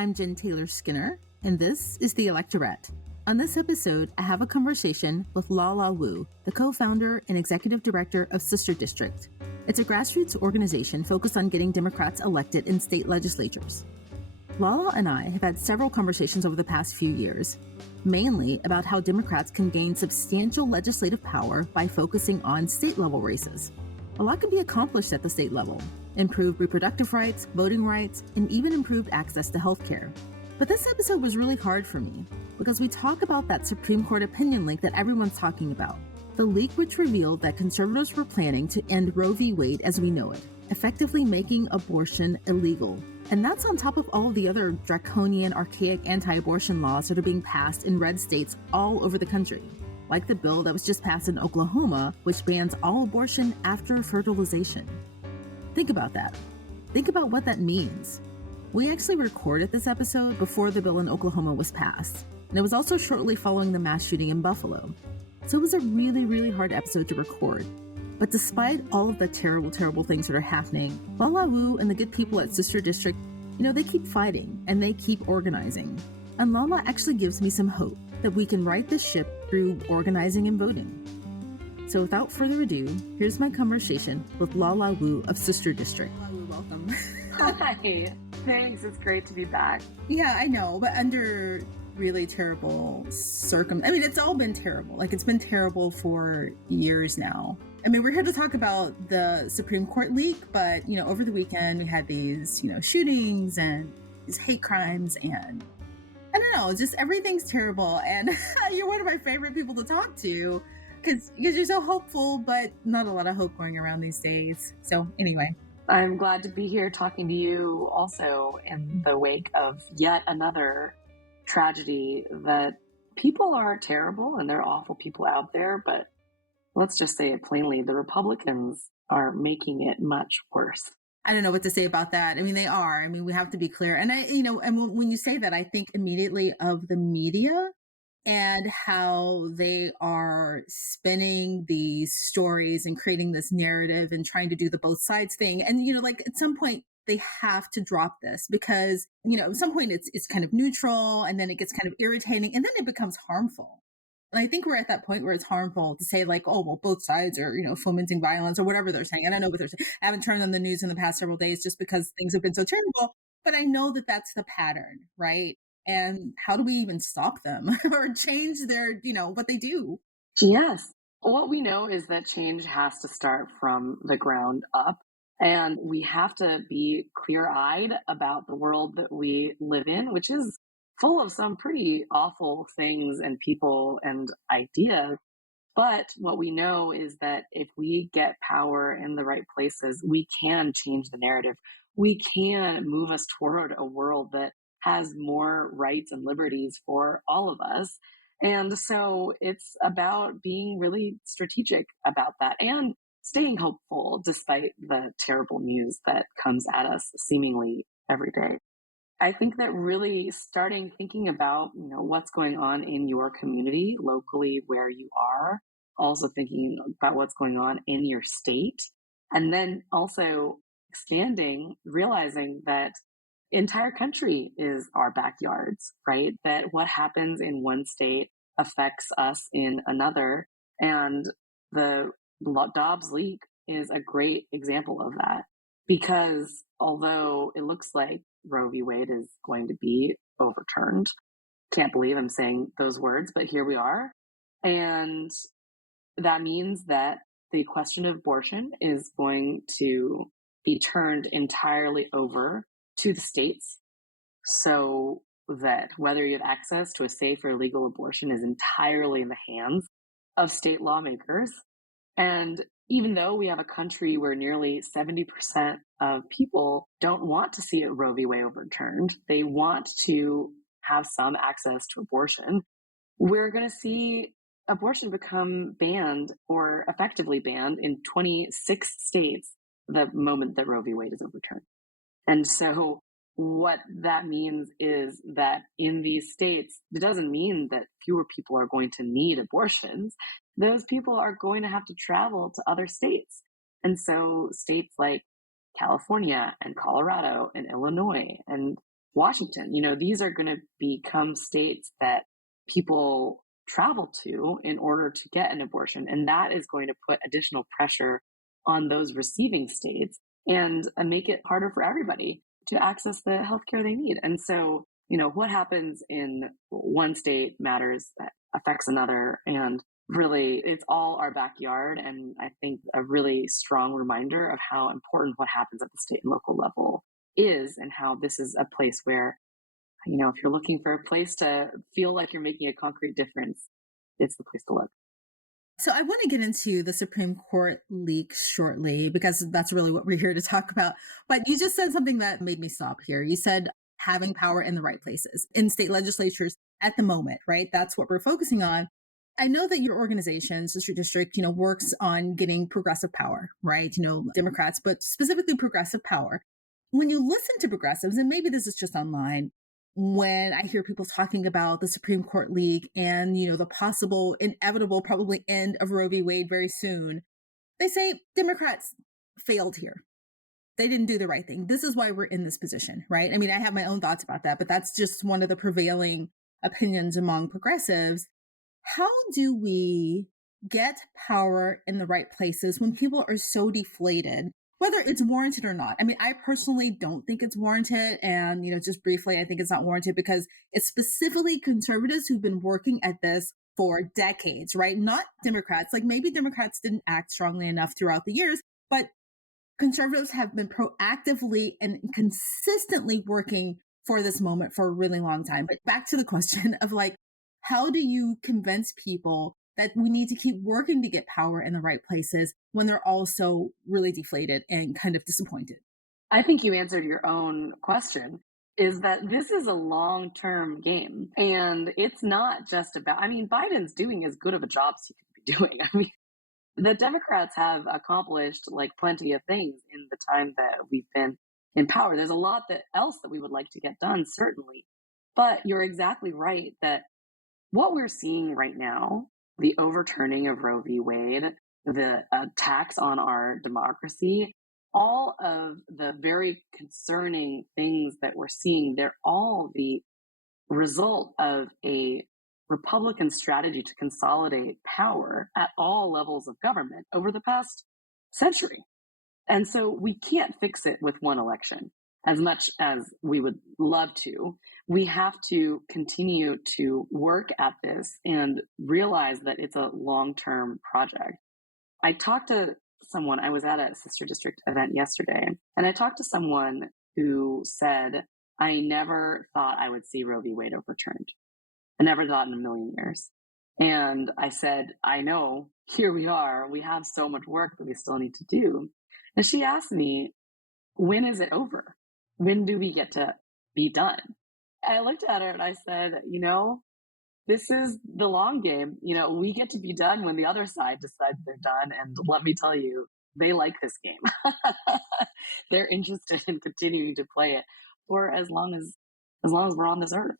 I'm Jen Taylor Skinner, and this is the Electorette. On this episode, I have a conversation with Lala Wu, the co-founder and executive director of Sister District. It's a grassroots organization focused on getting Democrats elected in state legislatures. Lala and I have had several conversations over the past few years, mainly about how Democrats can gain substantial legislative power by focusing on state-level races. A lot can be accomplished at the state level: improved reproductive rights, voting rights, and even improved access to health care. But this episode was really hard for me because we talk about that Supreme Court opinion leak that everyone's talking about. The leak which revealed that conservatives were planning to end Roe v. Wade as we know it, effectively making abortion illegal. And that's on top of all of the other draconian, archaic anti-abortion laws that are being passed in red states all over the country, like the bill that was just passed in Oklahoma, which bans all abortion after fertilization. Think about that. Think about what that means. We actually recorded this episode before the bill in Oklahoma was passed, and it was also shortly following the mass shooting in Buffalo. So it was a really, really hard episode to record. But despite all of the terrible, terrible things that are happening, Lala Wu and the good people at Sister District, they keep fighting and they keep organizing. And Lala actually gives me some hope that we can right this ship through organizing and voting. So without further ado, here's my conversation with Lala Wu of Sister District. Lala Wu, welcome. Hi, thanks. It's great to be back. Yeah, I know, but under really terrible it's all been terrible. Like, it's been terrible for years now. We're here to talk about the Supreme Court leak, but, over the weekend we had these, shootings and these hate crimes, and I don't know, just everything's terrible. And you're one of my favorite people to talk to because you're so hopeful, but not a lot of hope going around these days. So anyway. I'm glad to be here talking to you also in the wake of yet another tragedy. That people are terrible and there are awful people out there, but let's just say it plainly, the Republicans are making it much worse. I don't know what to say about that. They are. We have to be clear. And when you say that, I think immediately of the media and how they are spinning these stories and creating this narrative and trying to do the both sides thing. And, at some point they have to drop this because, at some point it's kind of neutral and then it gets kind of irritating and then it becomes harmful. And I think we're at that point where it's harmful to say like, oh, well, both sides are, fomenting violence or whatever they're saying. And I know what they're saying. I haven't turned on the news in the past several days just because things have been so terrible. But I know that that's the pattern, right? And how do we even stop them or change their, what they do? Yes. What we know is that change has to start from the ground up. And we have to be clear-eyed about the world that we live in, which is full of some pretty awful things and people and ideas. But what we know is that if we get power in the right places, we can change the narrative. We can move us toward a world that has more rights and liberties for all of us. And so it's about being really strategic about that and staying hopeful despite the terrible news that comes at us seemingly every day. I think that really starting thinking about, what's going on in your community, locally where you are, also thinking about what's going on in your state, and then also expanding, realizing that the entire country is our backyards, right? That what happens in one state affects us in another. And the Dobbs leak is a great example of that, because although it looks like Roe v. Wade is going to be overturned, can't believe I'm saying those words, but here we are. And that means that the question of abortion is going to be turned entirely over to the states, so that whether you have access to a safe or legal abortion is entirely in the hands of state lawmakers. And even though we have a country where nearly 70% of people don't want to see Roe v. Wade overturned, they want to have some access to abortion, we're going to see abortion become banned or effectively banned in 26 states the moment that Roe v. Wade is overturned. And so what that means is that in these states, it doesn't mean that fewer people are going to need abortions. Those people are going to have to travel to other states. And so states like California and Colorado and Illinois and Washington. These are going to become states that people travel to in order to get an abortion. And that is going to put additional pressure on those receiving states and make it harder for everybody to access the healthcare they need. And so, what happens in one state matters, that affects another. And really, it's all our backyard. And I think a really strong reminder of how important what happens at the state and local level is, and how this is a place where, if you're looking for a place to feel like you're making a concrete difference, it's the place to look. So I want to get into the Supreme Court leak shortly because that's really what we're here to talk about. But you just said something that made me stop here. You said having power in the right places in state legislatures at the moment, right? That's what we're focusing on. I know that your organization, Sister District, works on getting progressive power, right? Democrats, but specifically progressive power. When you listen to progressives, and maybe this is just online, when I hear people talking about the Supreme Court leak and, the possible inevitable, probably end of Roe v. Wade very soon, they say Democrats failed here. They didn't do the right thing. This is why we're in this position, right? I mean, I have my own thoughts about that, but that's just one of the prevailing opinions among progressives. How do we get power in the right places when people are so deflated, whether it's warranted or not? I mean, I personally don't think it's warranted. And, just briefly, I think it's not warranted because it's specifically conservatives who've been working at this for decades, right? Not Democrats. Like maybe Democrats didn't act strongly enough throughout the years, but conservatives have been proactively and consistently working for this moment for a really long time. But back to the question of how do you convince people that we need to keep working to get power in the right places when they're also really deflated and kind of disappointed? I think you answered your own question, is that this is a long-term game. And it's not just about, Biden's doing as good of a job as he could be doing. The Democrats have accomplished plenty of things in the time that we've been in power. There's a lot else that we would like to get done, certainly. But you're exactly right that what we're seeing right now, the overturning of Roe v. Wade, the attacks on our democracy, all of the very concerning things that we're seeing, they're all the result of a Republican strategy to consolidate power at all levels of government over the past century. And so we can't fix it with one election as much as we would love to. We have to continue to work at this and realize that it's a long-term project. I talked to someone, I was at a Sister District event yesterday, and I talked to someone who said, I never thought I would see Roe v. Wade overturned. I never thought in a million years. And I said, I know, here we are. We have so much work that we still need to do. And she asked me, when is it over? When do we get to be done? I looked at her and I said, this is the long game. We get to be done when the other side decides they're done. And let me tell you, they like this game. They're interested in continuing to play it for as long as we're on this earth.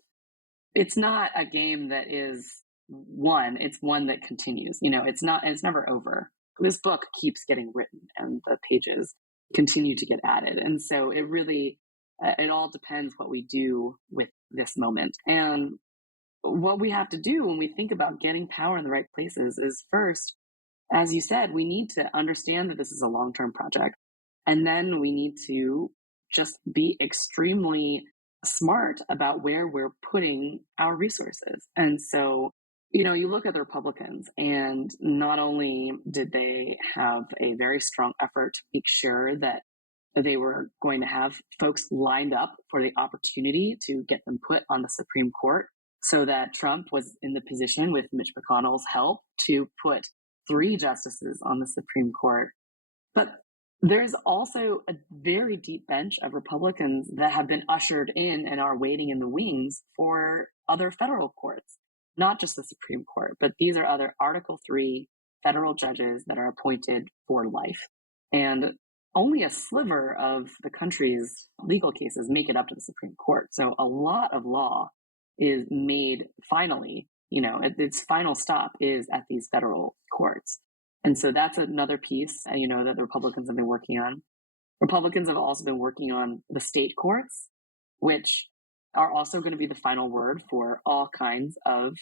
It's not a game that is won. It's one that continues. It's never over. This book keeps getting written and the pages continue to get added. And so it really, it all depends what we do with this moment. And what we have to do when we think about getting power in the right places is first, as you said, we need to understand that this is a long-term project. And then we need to just be extremely smart about where we're putting our resources. And so, you look at the Republicans, and not only did they have a very strong effort to make sure that they were going to have folks lined up for the opportunity to get them put on the Supreme Court, so that Trump was in the position with Mitch McConnell's help to put 3 justices on the Supreme Court. But there's also a very deep bench of Republicans that have been ushered in and are waiting in the wings for other federal courts, not just the Supreme Court, but these are other Article 3 federal judges that are appointed for life. And only a sliver of the country's legal cases make it up to the Supreme Court. So a lot of law is made finally, its final stop is at these federal courts. And so that's another piece, that the Republicans have been working on. Republicans have also been working on the state courts, which are also going to be the final word for all kinds of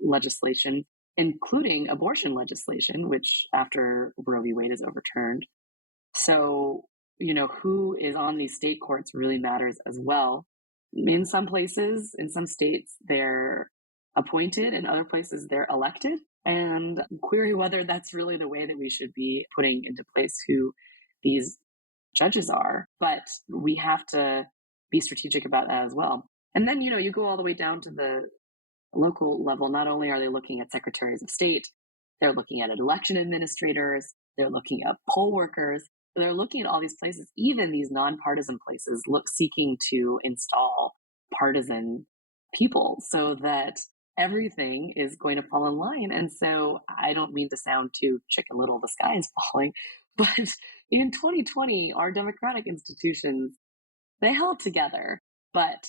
legislation, including abortion legislation, which after Roe v. Wade is overturned. So, who is on these state courts really matters as well. In some places, in some states, they're appointed, in other places, they're elected. And query whether that's really the way that we should be putting into place who these judges are. But we have to be strategic about that as well. And then, you go all the way down to the local level. Not only are they looking at secretaries of state, they're looking at election administrators, they're looking at poll workers, they're looking at all these places, even these nonpartisan places, seeking to install partisan people so that everything is going to fall in line. And so I don't mean to sound too chicken little, the sky is falling, but in 2020, our democratic institutions, they held together, but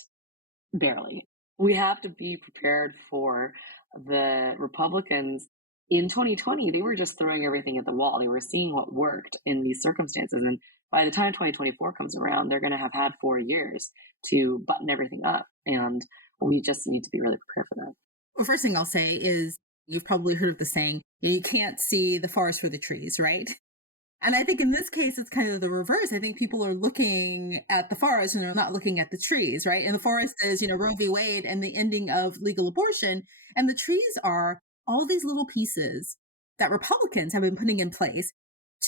barely. We have to be prepared for the Republicans. In 2020, they were just throwing everything at the wall. They were seeing what worked in these circumstances. And by the time 2024 comes around, they're going to have had 4 years to button everything up. And we just need to be really prepared for that. Well, first thing I'll say is you've probably heard of the saying, you can't see the forest for the trees, right? And I think in this case, it's kind of the reverse. I think people are looking at the forest and they're not looking at the trees, right? And the forest is, Roe v. Wade and the ending of legal abortion. And the trees are all these little pieces that Republicans have been putting in place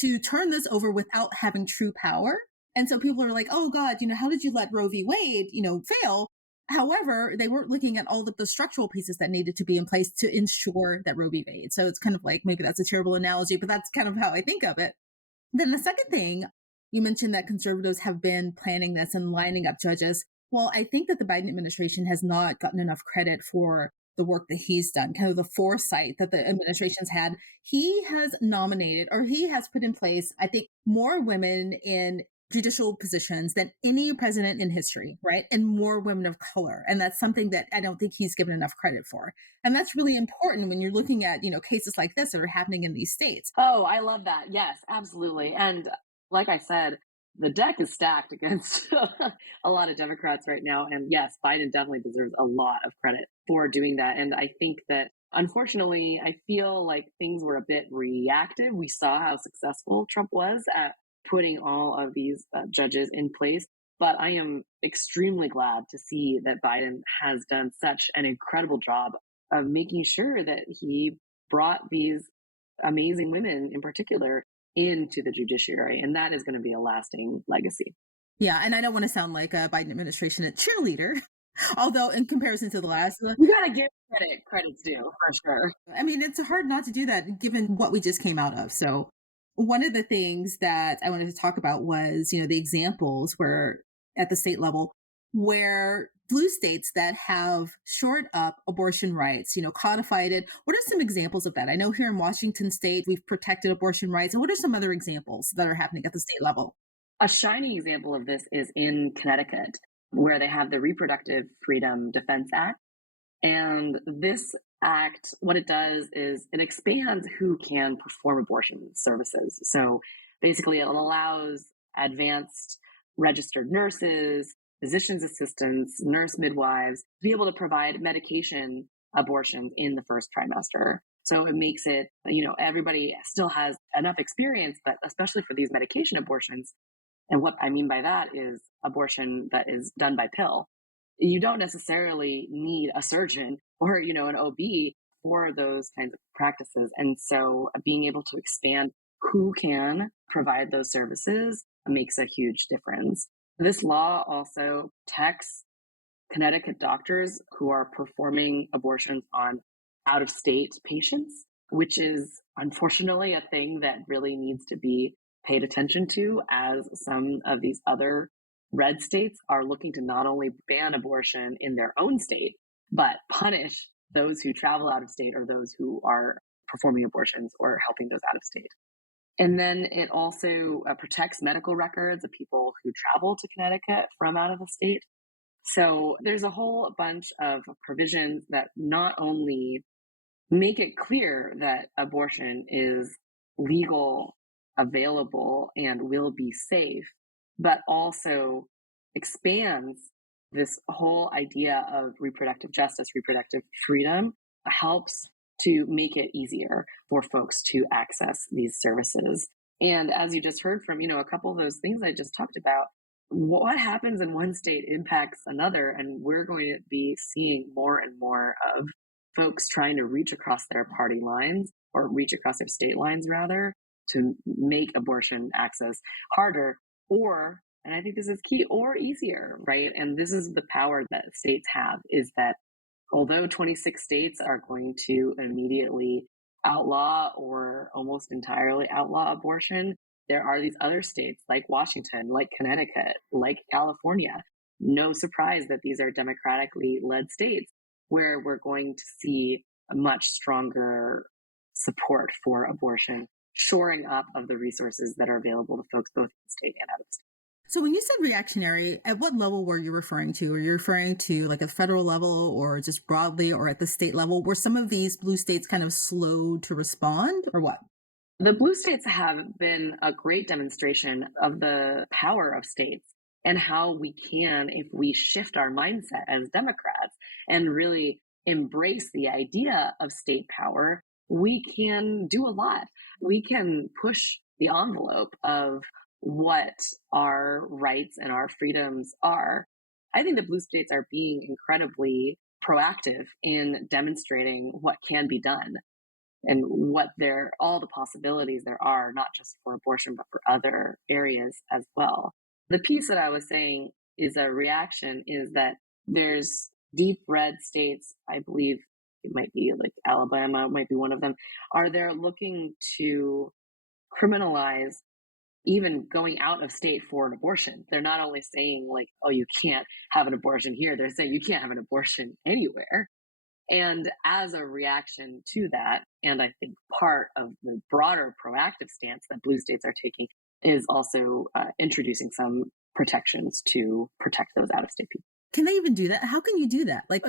to turn this over without having true power. And so people are like, oh God, how did you let Roe v. Wade, fail? However, they weren't looking at all of the structural pieces that needed to be in place to ensure that Roe v. Wade. So it's kind of like, maybe that's a terrible analogy, but that's kind of how I think of it. Then the second thing, you mentioned that conservatives have been planning this and lining up judges. Well, I think that the Biden administration has not gotten enough credit for the work that he's done, kind of the foresight that the administration's had. He has nominated, or he has put in place, I think, more women in judicial positions than any president in history, right? And more women of color. And that's something that I don't think he's given enough credit for. And that's really important when you're looking at, cases like this that are happening in these states. Oh, I love that. Yes, absolutely. And like I said, the deck is stacked against a lot of Democrats right now. And yes, Biden definitely deserves a lot of credit for doing that. And I think that unfortunately, I feel like things were a bit reactive. We saw how successful Trump was at putting all of these judges in place. But I am extremely glad to see that Biden has done such an incredible job of making sure that he brought these amazing women in particular into the judiciary. And that is going to be a lasting legacy. Yeah. And I don't want to sound like a Biden administration cheerleader, although in comparison to the last, you got to give credit's due for sure. I mean, it's hard not to do that given what we just came out of. So one of the things that I wanted to talk about was, the examples where at the state level, where blue states that have shored up abortion rights, codified it. What are some examples of that? I know here in Washington state, we've protected abortion rights. And what are some other examples that are happening at the state level? A shining example of this is in Connecticut, where they have the Reproductive Freedom Defense Act. And this act, what it does is it expands who can perform abortion services. So basically, it allows advanced registered nurses, physician's assistants, nurse midwives to be able to provide medication abortions in the first trimester. So it makes it, everybody still has enough experience, but especially for these medication abortions. And what I mean by that is abortion that is done by pill. You don't necessarily need a surgeon or, an OB for those kinds of practices. And so being able to expand who can provide those services makes a huge difference. This law also protects Connecticut doctors who are performing abortions on out-of-state patients, which is unfortunately a thing that really needs to be paid attention to, as some of these other red states are looking to not only ban abortion in their own state, but punish those who travel out of state or those who are performing abortions or helping those out of state. And then it also protects medical records of people who travel to Connecticut from out of the state. So there's a whole bunch of provisions that not only make it clear that abortion is legal, available, and will be safe, but also expands this whole idea of reproductive justice, reproductive freedom helps to make it easier for folks to access these services. And as you just heard from, a couple of those things I just talked about, what happens in one state impacts another. And we're going to be seeing more and more of folks trying to reach across their party lines or reach across their state lines, rather, to make abortion access harder or, and I think this is key, or easier, right? And this is the power that states have, is that although 26 states are going to immediately outlaw or almost entirely outlaw abortion, there are these other states like Washington, like Connecticut, like California. No surprise that these are democratically led states where we're going to see a much stronger support for abortion, shoring up of the resources that are available to folks both in the state and out of the state. So when you said reactionary, at what level were you referring to? Are you referring to like a federal level or just broadly or at the state level? Were some of these blue states kind of slow to respond or what? The blue states have been a great demonstration of the power of states and how we can, if we shift our mindset as Democrats and really embrace the idea of state power, we can do a lot. We can push the envelope of what our rights and our freedoms are. I think the blue states are being incredibly proactive in demonstrating what can be done and what all the possibilities there are, not just for abortion, but for other areas as well. The piece that I was saying is a reaction is that there's deep red states, I believe it might be like Alabama, might be one of them, are there looking to criminalize even going out of state for an abortion. They're not only saying like, oh, you can't have an abortion here, they're saying you can't have an abortion anywhere. And as a reaction to that, and I think part of the broader proactive stance that blue states are taking is also introducing some protections to protect those out of state people. Can they even do that? How can you do that? Like,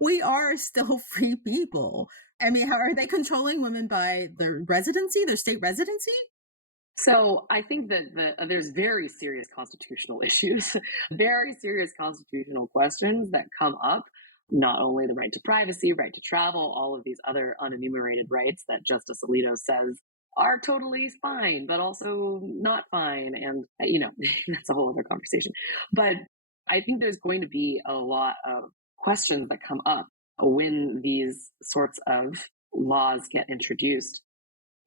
we are still free people. I mean, how are they controlling women by their residency, their state residency? So I think that there's very serious constitutional issues, very serious constitutional questions that come up. Not only the right to privacy, right to travel, all of these other unenumerated rights that Justice Alito says are totally fine, but also not fine. And, that's a whole other conversation. But I think there's going to be a lot of questions that come up when these sorts of laws get introduced.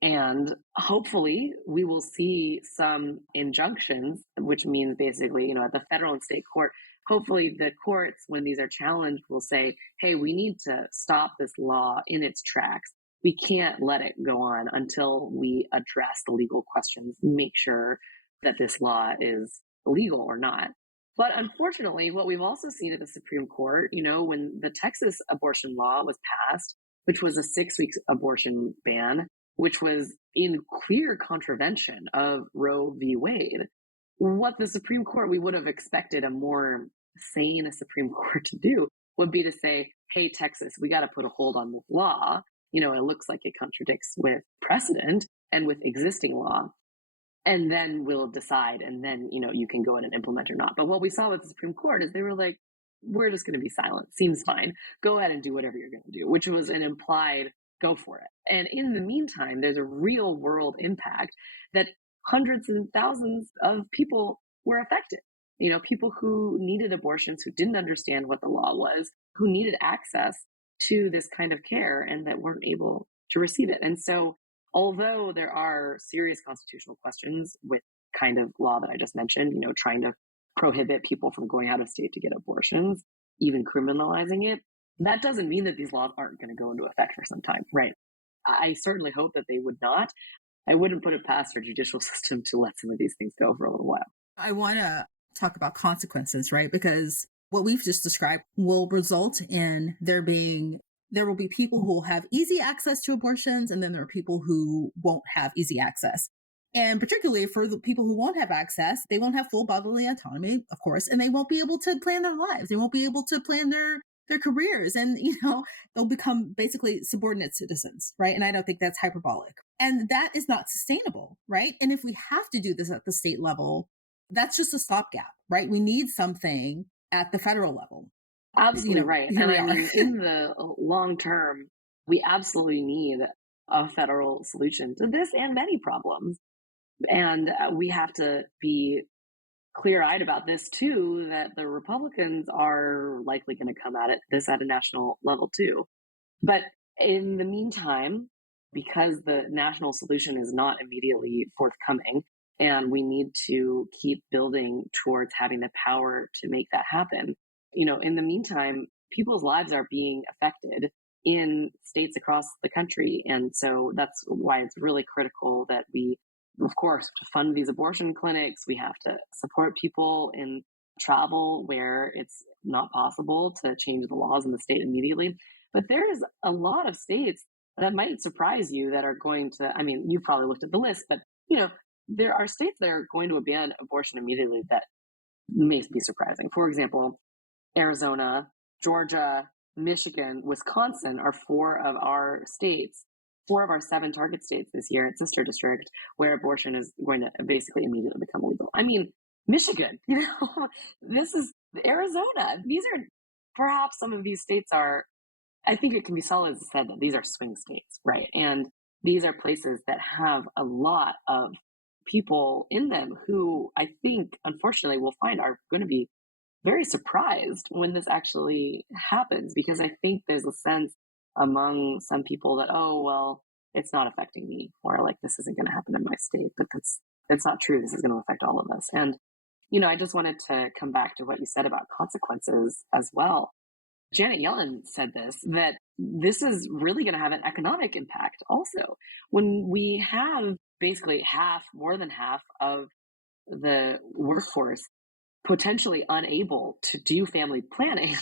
And hopefully we will see some injunctions, which means basically, at the federal and state court, hopefully the courts, when these are challenged, will say, hey, we need to stop this law in its tracks. We can't let it go on until we address the legal questions, make sure that this law is legal or not. But unfortunately, what we've also seen at the Supreme Court, when the Texas abortion law was passed, which was a 6-week abortion ban, which was in clear contravention of Roe v. Wade. What the Supreme Court, we would have expected a more sane Supreme Court to do would be to say, hey, Texas, we got to put a hold on this law. It looks like it contradicts with precedent and with existing law. And then we'll decide, and then, you can go in and implement or not. But what we saw with the Supreme Court is they were like, we're just going to be silent. Seems fine. Go ahead and do whatever you're going to do, which was an implied go for it. And in the meantime, there's a real world impact that hundreds and thousands of people were affected. People who needed abortions, who didn't understand what the law was, who needed access to this kind of care and that weren't able to receive it. And so, although there are serious constitutional questions with kind of law that I just mentioned, trying to prohibit people from going out of state to get abortions, even criminalizing it, that doesn't mean that these laws aren't going to go into effect for some time, right? I certainly hope that they would not. I wouldn't put it past our judicial system to let some of these things go for a little while. I want to talk about consequences, right? Because what we've just described will result in there will be people who will have easy access to abortions, and then there are people who won't have easy access. And particularly for the people who won't have access, they won't have full bodily autonomy, of course, and they won't be able to plan their lives. They won't be able to plan their careers, and they'll become basically subordinate citizens, right? And I don't think that's hyperbolic, and that is not sustainable, right? And if we have to do this at the state level, that's just a stopgap, right? We need something at the federal level. Absolutely right. Here And we I are. mean, in the long term, we absolutely need a federal solution to this and many problems. And we have to be clear eyed about this too, that the Republicans are likely going to come at this at a national level too. But in the meantime, because the national solution is not immediately forthcoming, and we need to keep building towards having the power to make that happen, in the meantime, people's lives are being affected in states across the country. And so that's why it's really critical that we, of course, to fund these abortion clinics. We have to support people in travel where it's not possible to change the laws in the state immediately. But there's a lot of states that might surprise you that are going to, I mean, you probably looked at the list, but there are states that are going to ban abortion immediately that may be surprising. For example, Arizona, Georgia, Michigan, Wisconsin are four of our seven target states this year at Sister District, where abortion is going to basically immediately become illegal. I mean, Michigan, this is Arizona. These are perhaps some of these states are, I think it can be solidly said that these are swing states, right? And these are places that have a lot of people in them who I think, unfortunately, we'll find are going to be very surprised when this actually happens, because I think there's a sense among some people that, oh, well, it's not affecting me, or like this isn't going to happen in my state. But that's not true. This is going to affect all of us. And I just wanted to come back to what you said about consequences as well. Janet Yellen said that this is really going to have an economic impact also. When we have basically more than half of the workforce potentially unable to do family planning,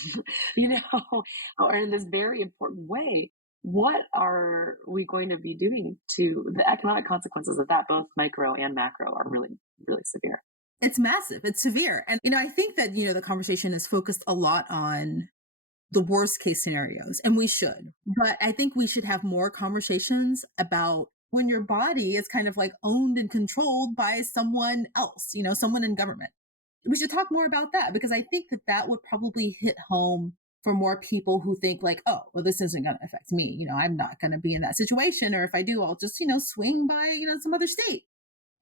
or in this very important way, what are we going to be doing to the economic consequences of that, both micro and macro, are really, really severe. It's massive. It's severe. And, I think that, the conversation is focused a lot on the worst case scenarios, and we should. But I think we should have more conversations about when your body is kind of like owned and controlled by someone else, someone in government. We should talk more about that, because I think that would probably hit home for more people who think like, oh, well, this isn't going to affect me. I'm not going to be in that situation. Or if I do, I'll just, swing by, some other state.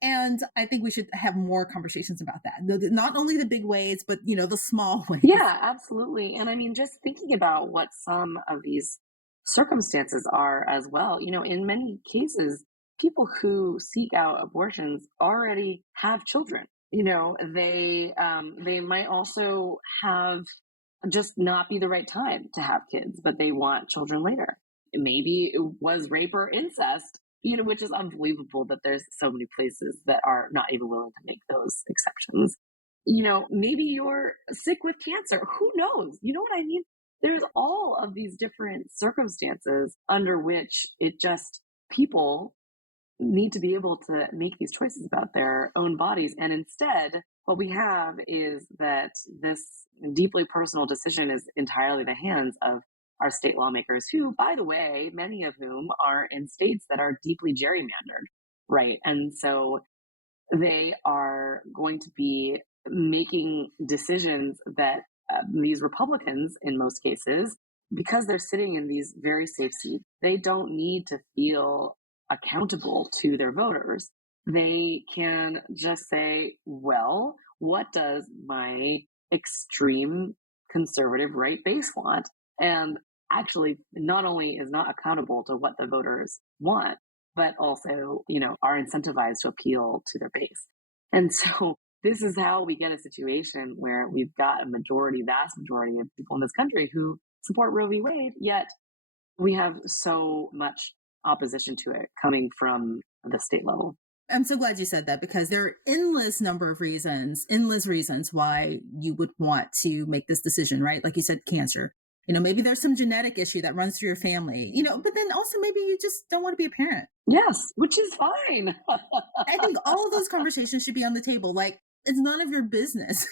And I think we should have more conversations about that. Not only the big ways, but, the small ways. Yeah, absolutely. And I mean, just thinking about what some of these circumstances are as well, in many cases, people who seek out abortions already have children. They might also have just not be the right time to have kids, but they want children later. Maybe it was rape or incest, which is unbelievable that there's so many places that are not even willing to make those exceptions. Maybe you're sick with cancer. Who knows? You know what I mean? There's all of these different circumstances under which people need to be able to make these choices about their own bodies. And instead, what we have is that this deeply personal decision is entirely in the hands of our state lawmakers, who, by the way, many of whom are in states that are deeply gerrymandered, right? And so they are going to be making decisions that these Republicans, in most cases, because they're sitting in these very safe seats, they don't need to feel accountable to their voters. They can just say, well, what does my extreme conservative right base want? And actually, not only is not accountable to what the voters want, but also, are incentivized to appeal to their base. And so this is how we get a situation where we've got a vast majority of people in this country who support Roe v. Wade, yet we have so much opposition to it coming from the state level. I'm so glad you said that, because there are endless reasons why you would want to make this decision, right? Like you said, cancer. Maybe there's some genetic issue that runs through your family, but then also maybe you just don't want to be a parent. Yes, which is fine. I think all of those conversations should be on the table. Like, it's none of your business.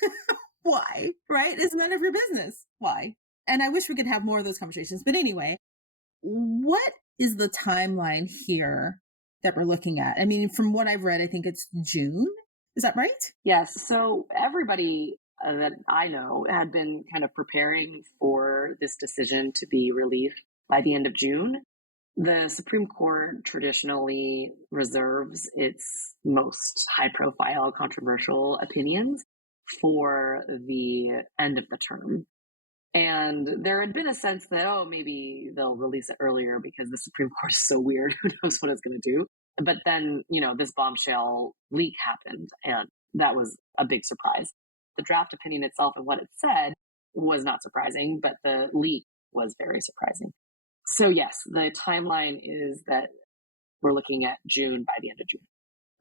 Why? Right? It's none of your business. Why? And I wish we could have more of those conversations. But anyway, what is the timeline here that we're looking at? I mean, from what I've read, I think it's June. Is that right? Yes. So everybody that I know had been kind of preparing for this decision to be released by the end of June. The Supreme Court traditionally reserves its most high profile, controversial opinions for the end of the term. And there had been a sense that, oh, maybe they'll release it earlier because the Supreme Court is so weird. Who knows what it's going to do? But then, this bombshell leak happened, and that was a big surprise. The draft opinion itself and what it said was not surprising, but the leak was very surprising. So, yes, the timeline is that we're looking at June by the end of June.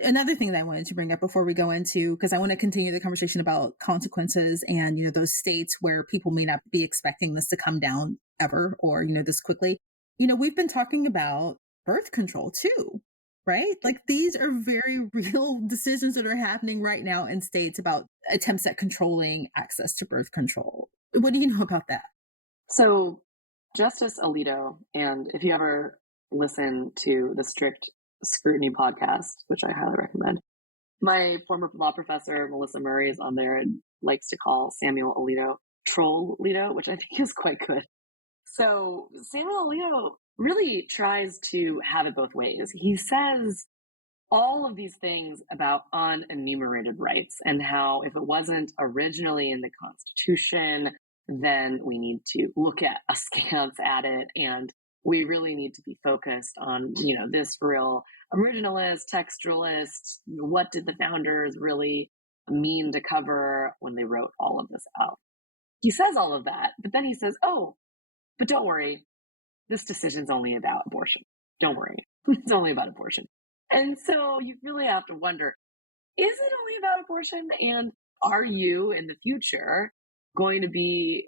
Another thing that I wanted to bring up before we go into, because I want to continue the conversation about consequences and, those states where people may not be expecting this to come down ever or, this quickly. We've been talking about birth control too, right? Like these are very real decisions that are happening right now in states about attempts at controlling access to birth control. What do you know about that? So, Justice Alito, and if you ever listen to the Strict Scrutiny podcast, which I highly recommend, my former law professor, Melissa Murray, is on there and likes to call Samuel Alito Troll Alito, which I think is quite good. So Samuel Alito really tries to have it both ways. He says all of these things about unenumerated rights and how if it wasn't originally in the Constitution, then we need to look at askance at it, and we really need to be focused on this real originalist, textualist, what did the founders really mean to cover when they wrote all of this out. He says all of that, but then he says, oh, but don't worry, this decision's only about abortion. Don't worry, it's only about abortion. And so you really have to wonder, is it only about abortion? And are you in the future going to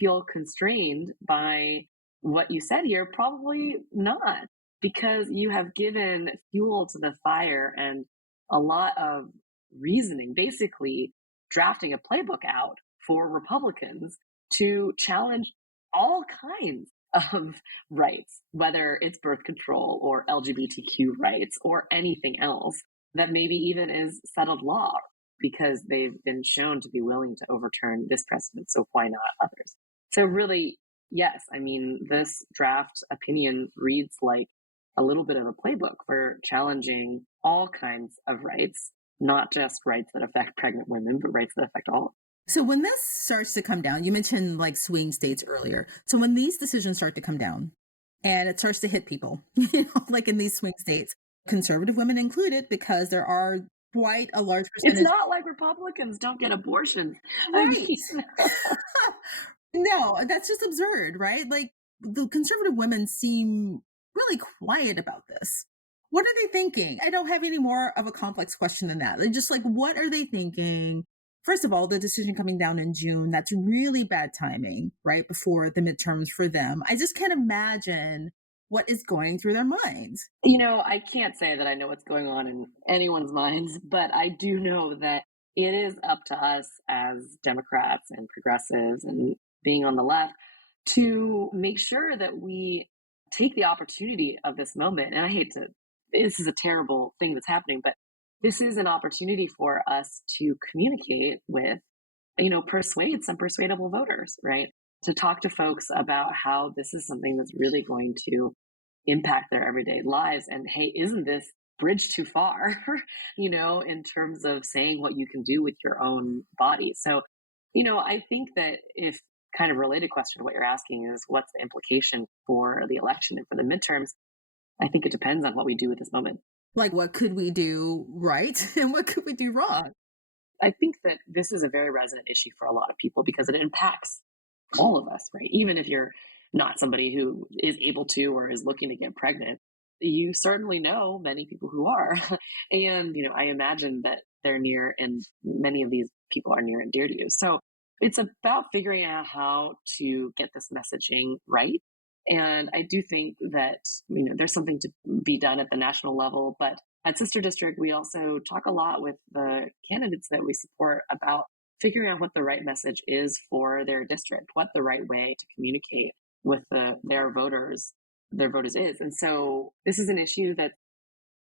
feel constrained by what you said here? Probably not, because you have given fuel to the fire and a lot of reasoning, basically drafting a playbook out for Republicans to challenge all kinds of rights, whether it's birth control or LGBTQ rights or anything else that maybe even is settled law, because they've been shown to be willing to overturn this precedent. So why not others? So really, yes, I mean, this draft opinion reads like a little bit of a playbook for challenging all kinds of rights, not just rights that affect pregnant women, but rights that affect all. So when this starts to come down, you mentioned like swing states earlier. So when these decisions start to come down and it starts to hit people, like in these swing states, conservative women included, because there are quite a large percentage. It's not like Republicans don't get abortions. Right. No, that's just absurd, right? Like the conservative women seem really quiet about this. What are they thinking? I don't have any more of a complex question than that. Like, just like, what are they thinking? First of all, the decision coming down in June, that's really bad timing, right? Before the midterms for them. I just can't imagine what is going through their minds. I can't say that I know what's going on in anyone's minds, but I do know that it is up to us as Democrats and progressives and being on the left to make sure that we take the opportunity of this moment. And this is a terrible thing that's happening, but this is an opportunity for us to communicate with, persuade some persuadable voters, right? To talk to folks about how this is something that's really going to impact their everyday lives. And hey, isn't this bridge too far, in terms of saying what you can do with your own body? So, I think that if kind of related question to what you're asking is what's the implication for the election and for the midterms, I think it depends on what we do at this moment. Like, what could we do right and what could we do wrong? I think that this is a very resonant issue for a lot of people because it impacts all of us, right? Even if you're not somebody who is able to or is looking to get pregnant, you certainly know many people who are. And, I imagine that they're near, and many of these people are near and dear to you. So it's about figuring out how to get this messaging right. And I do think that, there's something to be done at the national level, but at Sister District, we also talk a lot with the candidates that we support about figuring out what the right message is for their district, what the right way to communicate with their voters is. And so this is an issue that,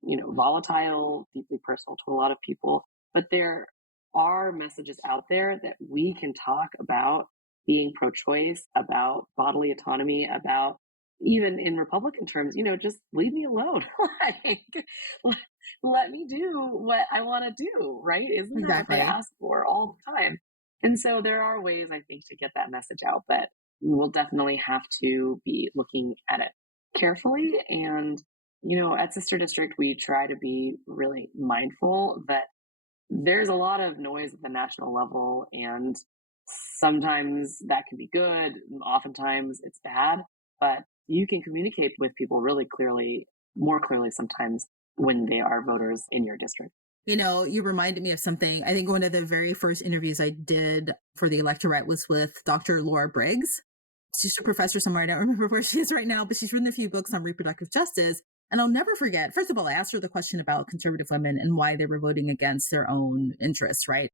volatile, deeply personal to a lot of people, but there our messages out there that we can talk about being pro-choice, about bodily autonomy, about even in Republican terms, just leave me alone. like, let, let me do what I want to do, right? Isn't that what they Exactly. ask for all the time? And so there are ways, I think, to get that message out, but we'll definitely have to be looking at it carefully. And, at Sister District, we try to be really mindful that there's a lot of noise at the national level, and sometimes that can be good, oftentimes it's bad, but you can communicate with people really clearly, more clearly sometimes when they are voters in your district. You reminded me of something. I think one of the very first interviews I did for the Electorette was with Dr. Laura Briggs. She's a professor somewhere. I don't remember where she is right now, but she's written a few books on reproductive justice. And I'll never forget, first of all, I asked her the question about conservative women and why they were voting against their own interests, right?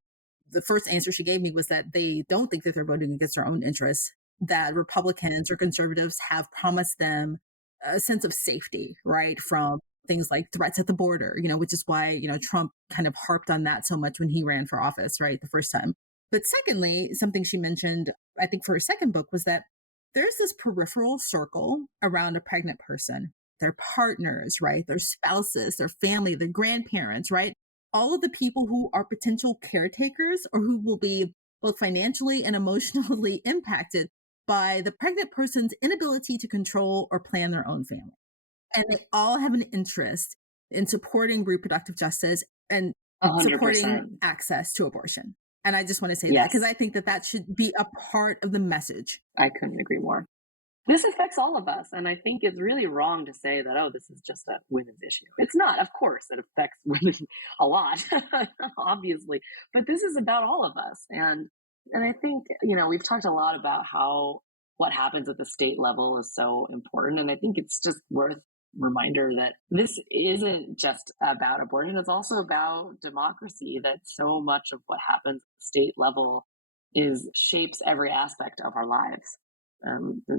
The first answer she gave me was that they don't think that they're voting against their own interests, that Republicans or conservatives have promised them a sense of safety, right? From things like threats at the border, which is why, Trump kind of harped on that so much when he ran for office, right? The first time. But secondly, something she mentioned, I think for her second book, was that there's this peripheral circle around a pregnant person, their partners, right? Their spouses, their family, their grandparents, right? All of the people who are potential caretakers or who will be both financially and emotionally impacted by the pregnant person's inability to control or plan their own family. And they all have an interest in supporting reproductive justice and supporting 100%. access to abortion. And I just want to say that because Yes, I think that that should be a part of the message. I couldn't agree more. This affects all of us. And I think it's really wrong to say that, oh, this is just a women's issue. It's not. Of course, it affects women a lot, obviously. But this is about all of us. And I think, we've talked a lot about how what happens at the state level is so important. And I think it's just worth reminder that this isn't just about abortion, it's also about democracy, that so much of what happens at the state level is shapes every aspect of our lives.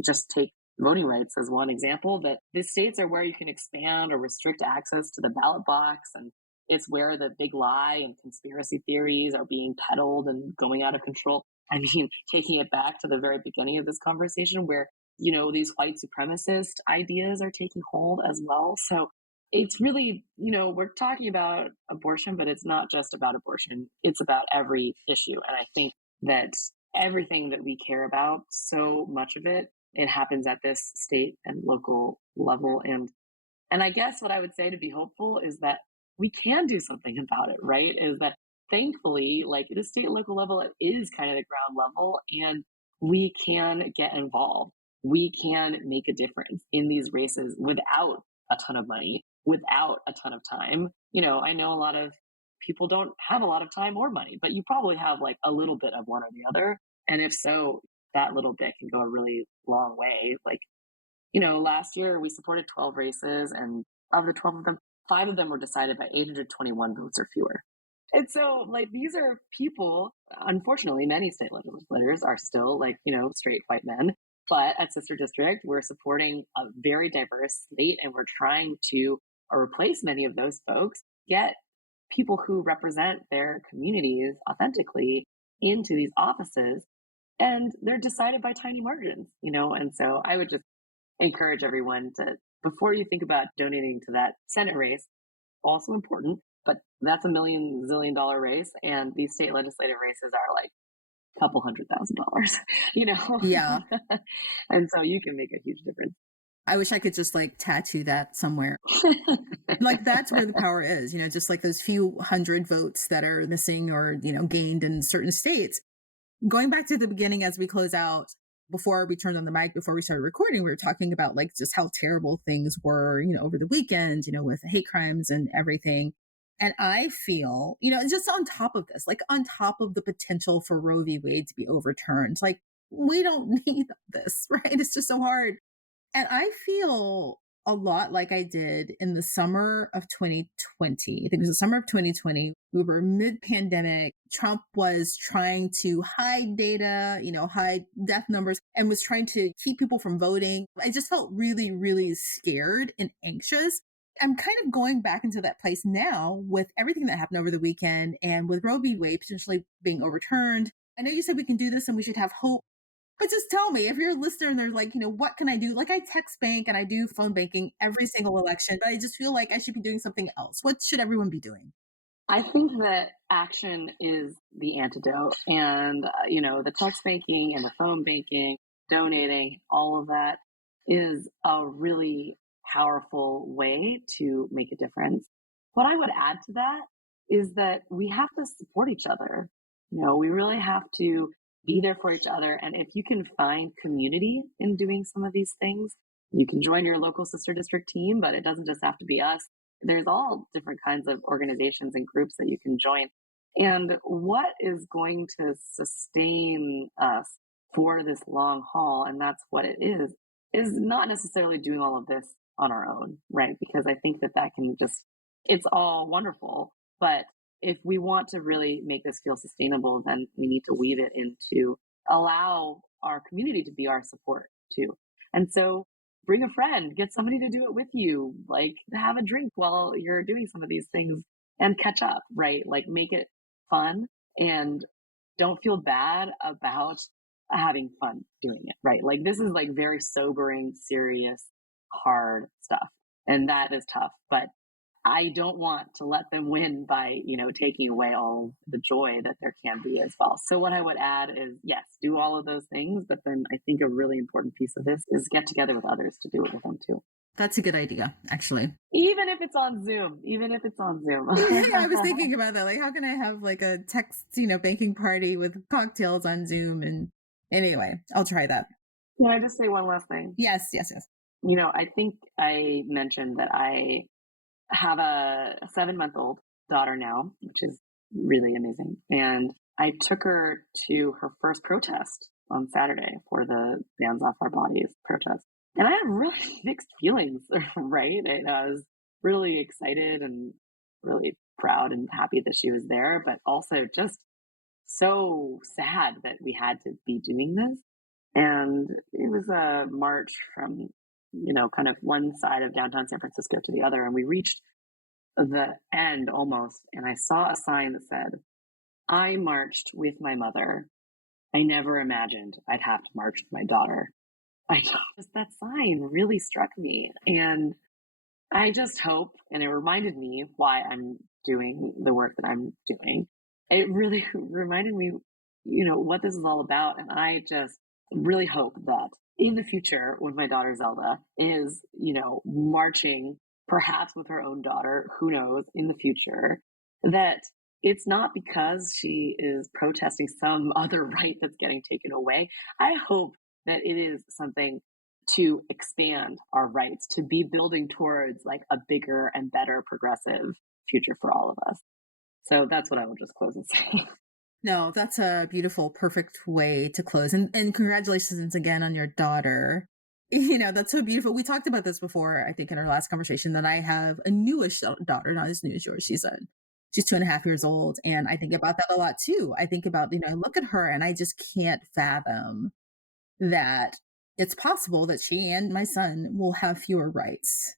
Just take voting rights as one example, that the states are where you can expand or restrict access to the ballot box. And it's where the big lie and conspiracy theories are being peddled and going out of control. I mean, taking it back to the very beginning of this conversation, where, these white supremacist ideas are taking hold as well. So it's really, we're talking about abortion, but it's not just about abortion. It's about every issue. And I think that everything that we care about, so much of it, it happens at this state and local level. And I guess what I would say to be hopeful is that we can do something about it, right? Is that thankfully, like the state and local level, it is kind of the ground level, and we can get involved. We can make a difference in these races without a ton of money, without a ton of time. I know a lot of people don't have a lot of time or money, but you probably have like a little bit of one or the other. And if so, that little bit can go a really long way. Like, last year we supported 12 races, and of the 12 of them, five of them were decided by 821 votes or fewer. And so, like, these are people, unfortunately, many state legislators are still, like, straight white men. But at Sister District, we're supporting a very diverse slate, and we're trying to replace many of those folks, get people who represent their communities authentically into these offices. And they're decided by tiny margins, And so I would just encourage everyone to, before you think about donating to that Senate race, also important, but that's a million zillion dollar race. And these state legislative races are like a couple $100,000, you know? Yeah. And so you can make a huge difference. I wish I could just like tattoo that somewhere. Like that's where the power is, just like those few hundred votes that are missing or, gained in certain states. Going back to the beginning as we close out, before we turned on the mic, before we started recording, we were talking about like just how terrible things were, over the weekend, with hate crimes and everything. And I feel, just on top of this, like on top of the potential for Roe v. Wade to be overturned, like we don't need this, right? It's just so hard. And I feel a lot like I did in the summer of 2020. I think it was the summer of 2020. We were mid pandemic. Trump was trying to hide data, hide death numbers, and was trying to keep people from voting. I just felt really, really scared and anxious. I'm kind of going back into that place now with everything that happened over the weekend and with Roe v. Wade potentially being overturned. I know you said we can do this and we should have hope, but just tell me if you're a listener and they're like, what can I do? Like I text bank and I do phone banking every single election, but I just feel like I should be doing something else. What should everyone be doing? I think that action is the antidote. And, the text banking and the phone banking, donating, all of that is a really powerful way to make a difference. What I would add to that is that we have to support each other. We really have to be there for each other. And if you can find community in doing some of these things, you can join your local sister district team, but it doesn't just have to be us. There's all different kinds of organizations and groups that you can join. And what is going to sustain us for this long haul, and that's what it is not necessarily doing all of this on our own, right? Because I think that can it's all wonderful. But if we want to really make this feel sustainable, then we need to weave it into allow our community to be our support too. And so bring a friend, get somebody to do it with you, like have a drink while you're doing some of these things and catch up, right? Like make it fun and don't feel bad about having fun doing it, right? Like this is like very sobering, serious, hard stuff. And that is tough, but I don't want to let them win by, taking away all the joy that there can be as well. So what I would add is, yes, do all of those things. But then I think a really important piece of this is get together with others to do it with them too. That's a good idea, actually. Even if it's on Zoom. Yeah, I was thinking about that. Like, how can I have like a text, banking party with cocktails on Zoom? And anyway, I'll try that. Can I just say one last thing? Yes. I think I mentioned that I have a 7-month-old daughter now, which is really amazing. And I took her to her first protest on Saturday for the Bands Off Our Bodies protest. And I had really mixed feelings, right? And I was really excited and really proud and happy that she was there, but also just so sad that we had to be doing this. And it was a march from kind of one side of downtown San Francisco to the other. And we reached the end almost. And I saw a sign that said, I marched with my mother. I never imagined I'd have to march with my daughter. That sign really struck me. And I just hope, and it reminded me why I'm doing the work that I'm doing. It really reminded me, what this is all about. And I just really hope that in the future, when my daughter Zelda is, marching perhaps with her own daughter, who knows, in the future, that it's not because she is protesting some other right that's getting taken away. I hope that it is something to expand our rights, to be building towards like a bigger and better progressive future for all of us. So that's what I will just close and say. No, that's a beautiful, perfect way to close. And congratulations again on your daughter. That's so beautiful. We talked about this before, I think, in our last conversation, that I have a newish daughter, not as new as yours. She's 2.5 years old. And I think about that a lot too. I think about, I look at her and I just can't fathom that it's possible that she and my son will have fewer rights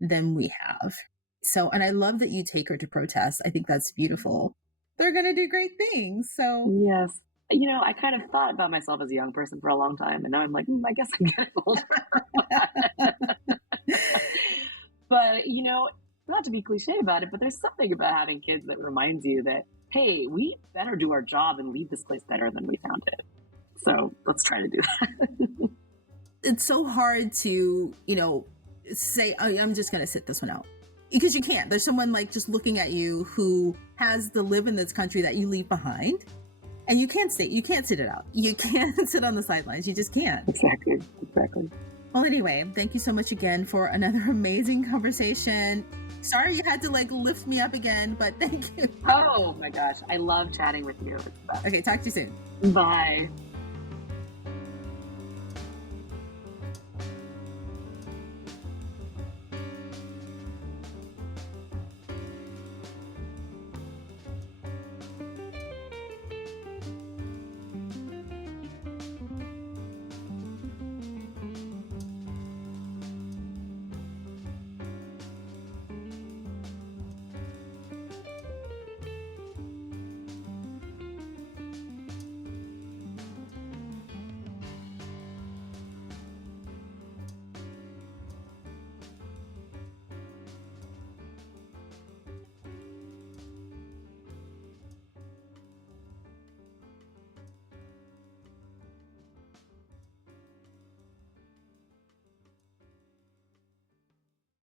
than we have. So, and I love that you take her to protest. I think that's beautiful. They're going to do great things. So yes. I kind of thought about myself as a young person for a long time. And now I'm like, I guess I'm getting older. But, not to be cliche about it, but there's something about having kids that reminds you that, hey, we better do our job and leave this place better than we found it. So let's try to do that. It's so hard to, say, oh, I'm just going to sit this one out. Because you can't. There's someone like just looking at you who has to live in this country that you leave behind. And you can't sit it out. You can't sit on the sidelines. You just can't. Exactly. Well, anyway, thank you so much again for another amazing conversation. Sorry you had to lift me up again, but thank you. Oh my gosh. I love chatting with you. Okay, talk to you soon. Bye.